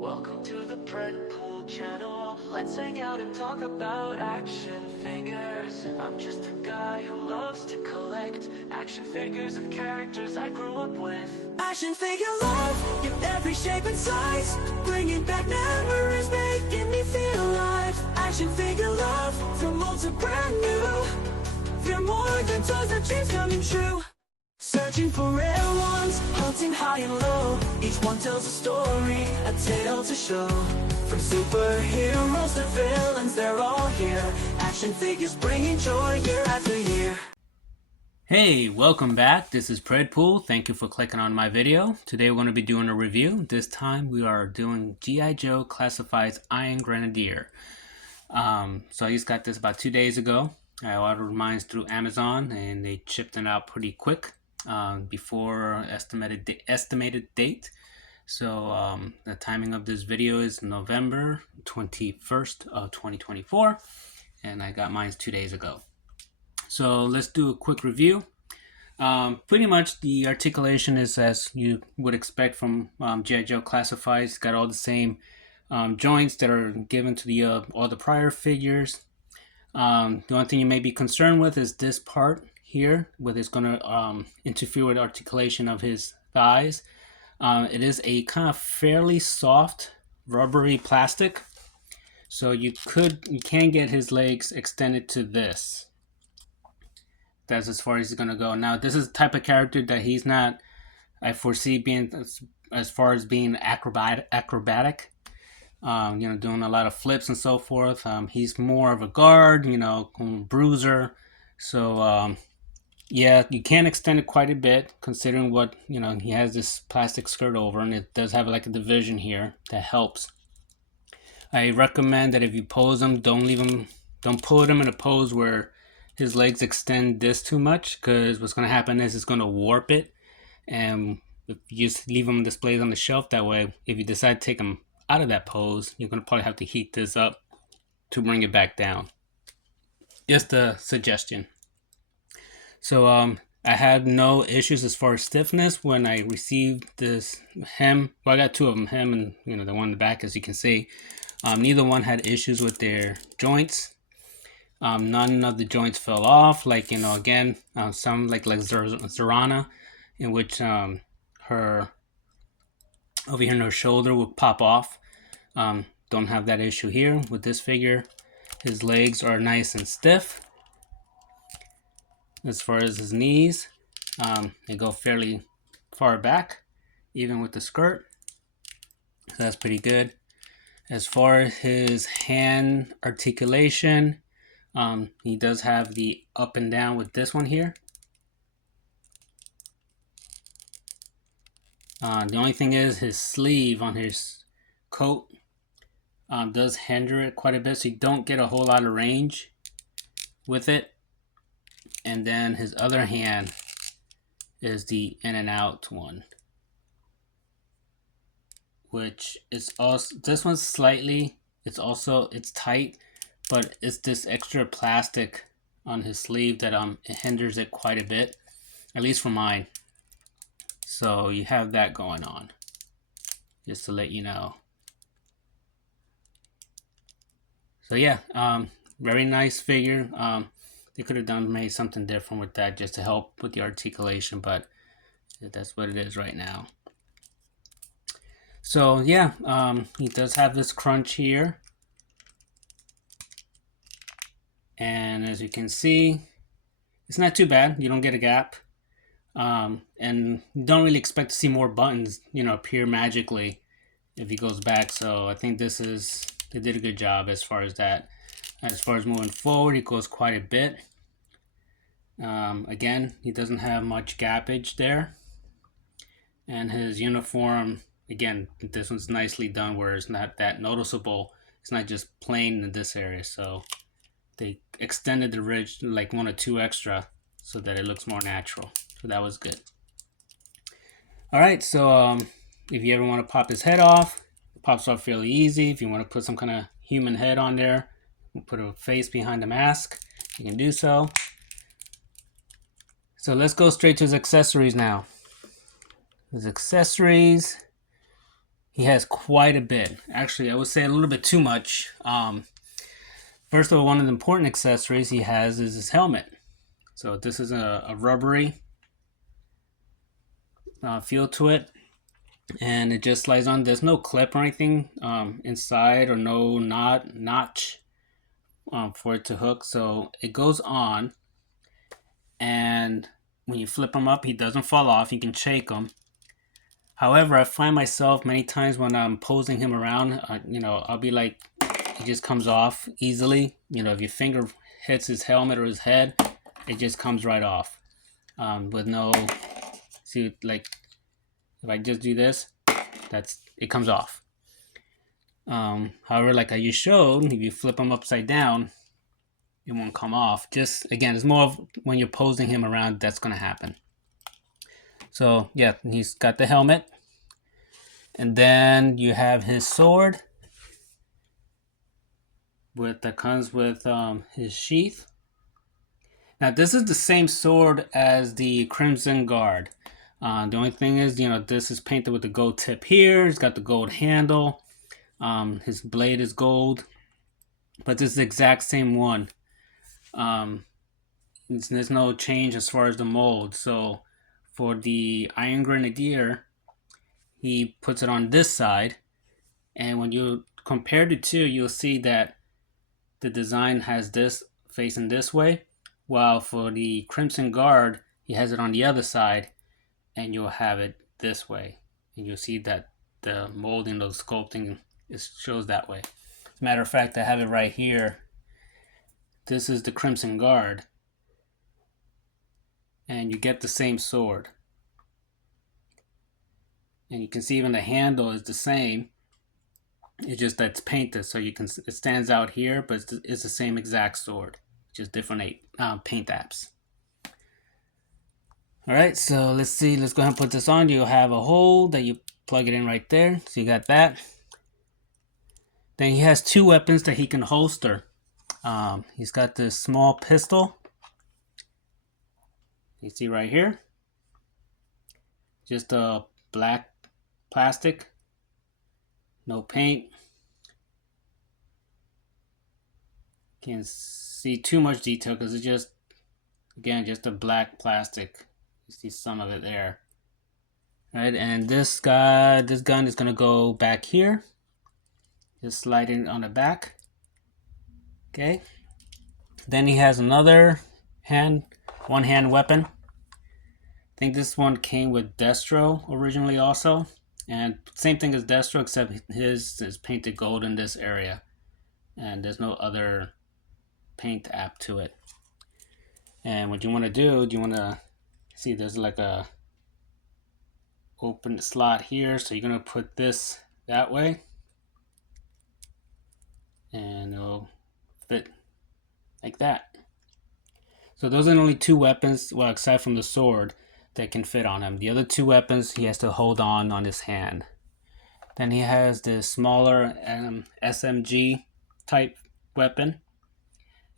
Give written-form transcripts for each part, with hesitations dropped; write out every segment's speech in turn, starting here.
Welcome to the Predpool channel. Let's hang out and talk about action figures. I'm just a guy who loves to collect action figures of characters I grew up with. Action figure love in every shape and size, bringing back memories, making me feel alive. Action figure love from old to brand new. They're more than toys, our dreams coming true. Searching for rare ones, hunting high and low. Each one tells a story, a tale to show. From superheroes to villains, they're all here. Action figures bringing joy year after year. Hey, welcome back. This is Predpool. Thank you for clicking on my video. Today we're going to be doing a review. This time we are doing G.I. Joe Classified's Iron Grenadier. So I just got this about 2 days ago. I ordered mine through Amazon and they shipped it out pretty quick. Before estimated date. So the timing of this video is November 21st of 2024, and I got mine 2 days ago. So let's do a quick review. Pretty much the articulation is as you would expect from G.I. Joe Classified. It's got all the same joints that are given to the all the prior figures. The only thing you may be concerned with is this part here, where it's going to interfere with articulation of his thighs. It is a kind of fairly soft rubbery plastic, so you can get his legs extended to this. That's as far as he's going to go. Now this is the type of character that he's not, I foresee being as far as being acrobatic, doing a lot of flips and so forth. He's more of a guard, bruiser. So yeah, you can extend it quite a bit, considering what, he has this plastic skirt over, and it does have like a division here that helps. I recommend that if you pose him, don't put him in a pose where his legs extend this too much, because what's going to happen is it's going to warp it. And if you just leave him displayed on the shelf that way, if you decide to take him out of that pose, you're going to probably have to heat this up to bring it back down. Just a suggestion. So I had no issues as far as stiffness when I received this hem. Well, I got two of them, hem and the one in the back, as you can see. Neither one had issues with their joints. None of the joints fell off. Like again, some like Zorana, in which her over here in her shoulder would pop off. Don't have that issue here with this figure. His legs are nice and stiff. As far as his knees, they go fairly far back, even with the skirt. So that's pretty good. As far as his hand articulation, he does have the up and down with this one here. The only thing is his sleeve on his coat does hinder it quite a bit, so you don't get a whole lot of range with it. And then his other hand is the in and out one, which is also, this one's slightly, it's tight, but it's this extra plastic on his sleeve that it hinders it quite a bit, at least for mine. So you have that going on, just to let you know. So yeah, very nice figure. They could have made something different with that just to help with the articulation, but that's what it is right now. So yeah, he does have this crunch here. And as you can see, it's not too bad. You don't get a gap. And you don't really expect to see more buttons, appear magically if he goes back. So I think they did a good job as far as that. As far as moving forward, he goes quite a bit. Again, he doesn't have much gappage there. And his uniform, again, this one's nicely done where it's not that noticeable. It's not just plain in this area. So they extended the ridge like 1 or 2 extra so that it looks more natural. So that was good. All right, so if you ever want to pop his head off, it pops off fairly easy. If you want to put some kind of human head on there, put a face behind the mask, you can do so. So let's go straight to his accessories now. His accessories, He has quite a bit. Actually, I would say a little bit too much. First of all, one of the important accessories he has is his helmet. So this is a rubbery feel to it, and it just slides on. There's no clip or anything inside, or no notch for it to hook. So it goes on, and when you flip him up, he doesn't fall off. You can shake him. However, I find myself many times when I'm posing him around, I'll be like, he just comes off easily. If your finger hits his helmet or his head, it just comes right off. With no, see, like, if I just do this, it comes off. However, like you showed, if you flip him upside down, it won't come off. Just, again, it's more of when you're posing him around, that's going to happen. So, yeah, he's got the helmet. And then you have his sword that comes with his sheath. Now this is the same sword as the Crimson Guard. The only thing is, this is painted with the gold tip here. It's got the gold handle. His blade is gold, but this is the exact same one. There's no change as far as the mold. So for the Iron Grenadier, he puts it on this side, and when you compare the two, you'll see that the design has this facing this way, while for the Crimson Guard, he has it on the other side, and you'll have it this way. And you'll see that the molding, the sculpting, shows that way. As a matter of fact, I have it right here. This is the Crimson Guard, and you get the same sword. And you can see even the handle is the same. It's just that it's painted, so it stands out here, but it's the same exact sword, just different paint apps. All right, so let's see. Let's go ahead and put this on. You'll have a hole that you plug it in right there. So you got that. Then he has two weapons that he can holster. He's got this small pistol. You see right here. Just a black plastic. No paint. Can't see too much detail because it's just, again, just a black plastic. You see some of it there. All right, and this gun is gonna go back here. Just slide it on the back. Okay. Then he has another one-hand weapon. I think this one came with Destro originally also. And same thing as Destro, except his is painted gold in this area. And there's no other paint app to it. And what you want to do you want to see there's like a open slot here. So you're going to put this that way. And it'll fit like that. So those are only two weapons, well, aside from the sword, that can fit on him. The other two weapons he has to hold on his hand. Then he has this smaller SMG type weapon.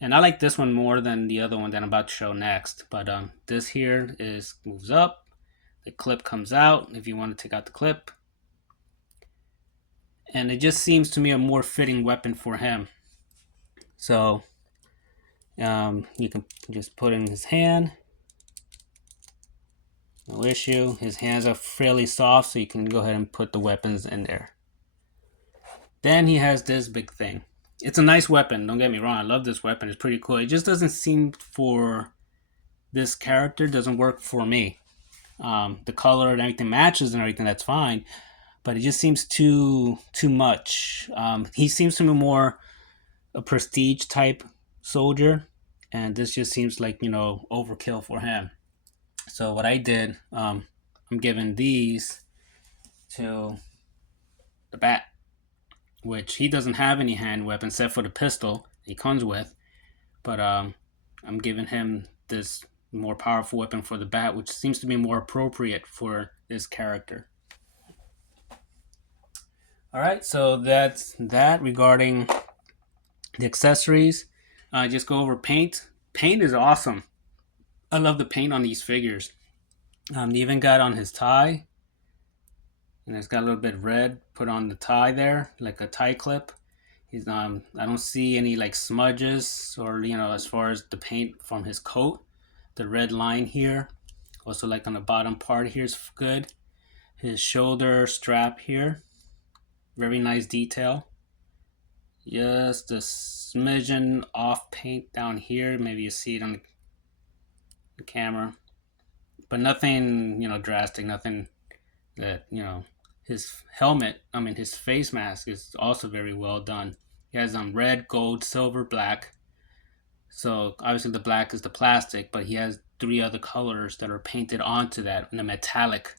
And I like this one more than the other one that I'm about to show next. But this here moves up. The clip comes out if you want to take out the clip. And it just seems to me a more fitting weapon for him. So you can just put in his hand. No issue. His hands are fairly soft, so you can go ahead and put the weapons in there. Then he has this big thing. It's a nice weapon, don't get me wrong. I love this weapon. It's pretty cool. It just doesn't seem for this character, doesn't work for me. The color and everything matches and everything, that's fine. But it just seems too much. He seems to be more a prestige type soldier. And this just seems like, overkill for him. So what I did, I'm giving these to the bat, which he doesn't have any hand weapon except for the pistol he comes with. But I'm giving him this more powerful weapon for the bat, which seems to be more appropriate for this character. All right, so that's that regarding the accessories. Just go over paint. Paint is awesome. I love the paint on these figures. They even got on his tie. and it's got a little bit red put on the tie there, like a tie clip. He's I don't see any like smudges or as far as the paint from his coat. The red line here, also like on the bottom part here is good. His shoulder strap here, very nice detail. Just a smidgen off paint down here. Maybe you see it on the camera, but nothing drastic. Nothing that his helmet, his face mask is also very well done. He has red, gold, silver, black. So obviously the black is the plastic, but he has 3 other colors that are painted onto that in a metallic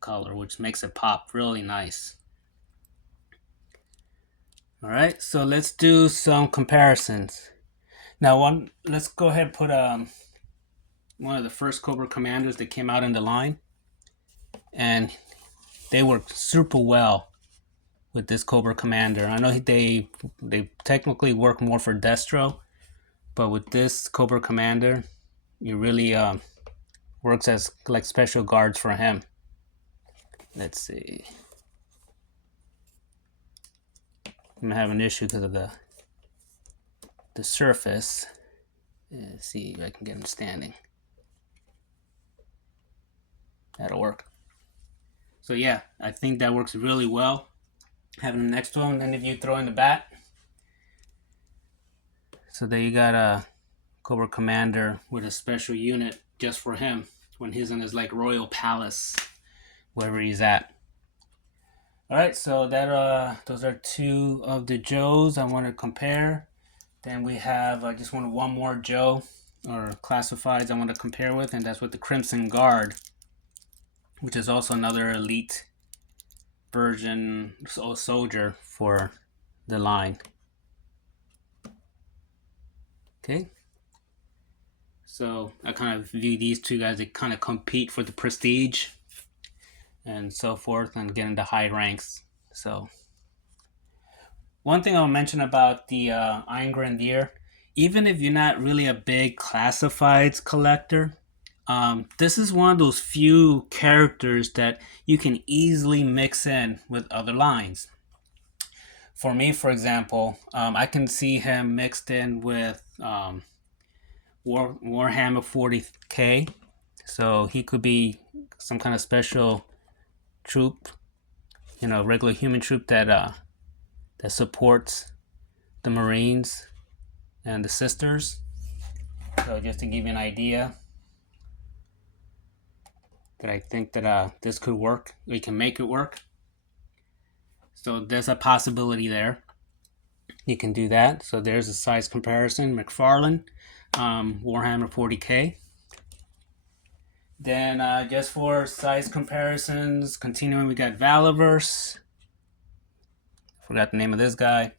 color, which makes it pop really nice. All right, so let's do some comparisons. Now, let's go ahead and put one of the first Cobra Commanders that came out in the line, and they work super well with this Cobra Commander. I know they technically work more for Destro, but with this Cobra Commander, it really works as like special guards for him. Let's see. I'm gonna have an issue because of the surface. Let's see if I can get him standing. That'll work. So yeah, I think that works really well. Having him next to him, and then if you throw in the bat. So there you got a Cobra Commander with a special unit just for him when he's in his like royal palace, wherever he's at. All right, so that those are 2 of the Joes I want to compare. Then we have I just wanted one more Joe or classifieds I want to compare with, and that's with the Crimson Guard, which is also another elite version soldier for the line. Okay, so I kind of view these 2 guys, they kind of compete for the prestige and so forth and get into high ranks. So one thing I'll mention about the Iron Grenadier, even if you're not really a big classifieds collector, this is one of those few characters that you can easily mix in with other lines. For me, for example, I can see him mixed in with Warhammer 40k, so he could be some kind of special troop, regular human troop that supports the Marines and the Sisters. So just to give you an idea, that I think that this could work. We can make it work. So there's a possibility there. You can do that. So there's a size comparison. McFarlane, Warhammer 40k. Then just for size comparisons, continuing, we got Valaverse. Forgot the name of this guy.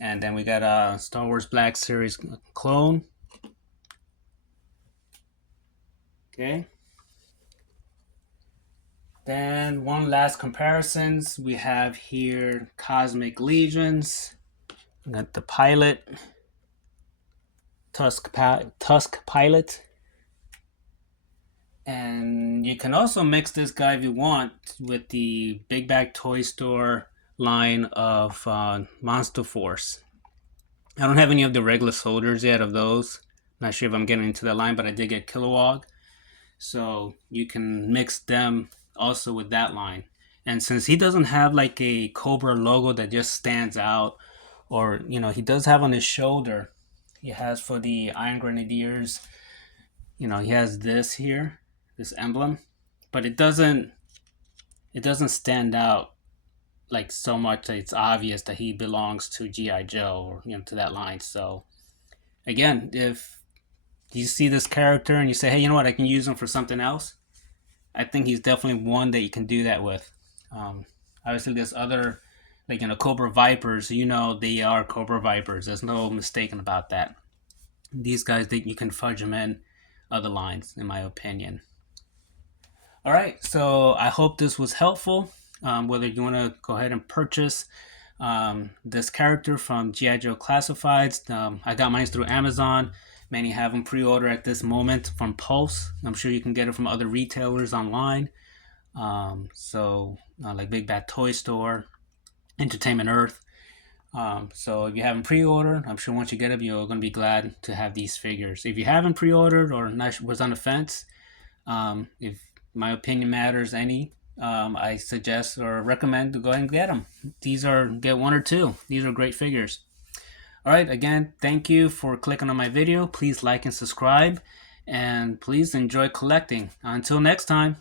And then we got Star Wars Black Series clone. Okay. Then one last comparisons. We have here Cosmic Legions. We got the pilot, Tusk Pilot. And you can also mix this guy if you want with the Big Bag Toy Store line of Monster Force. I don't have any of the regular soldiers yet of those. Not sure if I'm getting into that line, but I did get Kilowog. So you can mix them also with that line. And since he doesn't have like a Cobra logo that just stands out, or he does have on his shoulder, he has for the Iron Grenadiers, he has this here, this emblem, but it doesn't stand out like so much that it's obvious that he belongs to G.I. Joe or to that line. So again, if you see this character and you say, hey, you know what, I can use him for something else, I think he's definitely one that you can do that with. Obviously there's other, like Cobra Vipers, they are Cobra Vipers. There's no mistaking about that. These guys, you can fudge them in other lines, in my opinion. All right, so I hope this was helpful. Whether you want to go ahead and purchase this character from G.I. Joe Classifieds, I got mine through Amazon. Many have them pre-order at this moment from Pulse. I'm sure you can get it from other retailers online. So like Big Bad Toy Store, Entertainment Earth. So if you haven't pre-ordered, I'm sure once you get them, you're going to be glad to have these figures. If you haven't pre-ordered or was on the fence, if my opinion matters any, I suggest or recommend to go ahead and get them. Get one or two. These are great figures. All right, again, thank you for clicking on my video. Please like and subscribe, and please enjoy collecting. Until next time.